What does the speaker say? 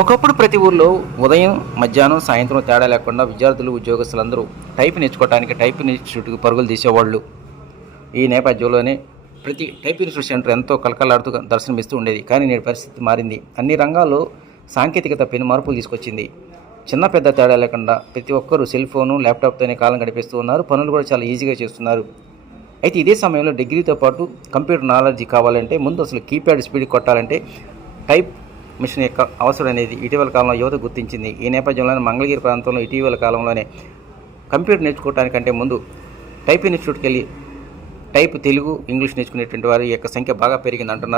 ఒకప్పుడు ప్రతి ఊర్లో ఉదయం, మధ్యాహ్నం, సాయంత్రం తేడా లేకుండా విద్యార్థులు, ఉద్యోగస్తులందరూ టైప్ నేర్చుకోవడానికి టైప్ ఇన్స్టిట్యూట్‌కి పరుగులు తీసేవాళ్ళు. ఈ నేపథ్యంలోనే ప్రతి టైప్ ఇన్స్టిట్యూట్ సెంటర్ ఎంతో కళకళలాడుతూ దర్శనమిస్తూ ఉండేది. కానీ నేటి పరిస్థితి మారింది. అన్ని రంగాల్లో సాంకేతికత పెను మార్పులు తీసుకొచ్చింది. చిన్న పెద్ద తేడా లేకుండా ప్రతి ఒక్కరూ సెల్ ఫోను, ల్యాప్‌టాప్‌తోనే కాలం గడిపేస్తూ ఉన్నారు. పనులు కూడా చాలా ఈజీగా చేస్తున్నారు. అయితే ఇదే సమయంలో డిగ్రీతో పాటు కంప్యూటర్ నాలెడ్జ్ కావాలంటే ముందు అసలు కీప్యాడ్ స్పీడ్ కొట్టాలంటే టైప్ మిషన్ యొక్క అవసరం అనేది ఇటీవల కాలంలో యువత గుర్తించింది. ఈ నేపథ్యంలోనే మంగళగిరి ప్రాంతంలో ఇటీవల కాలంలోనే కంప్యూటర్ నేర్చుకోవడానికంటే ముందు టైప్ ఇన్స్టిట్యూట్కి వెళ్ళి టైప్ తెలుగు, ఇంగ్లీష్ నేర్చుకునేటువంటి వారి యొక్క సంఖ్య బాగా పెరిగింది అంటున్నారు.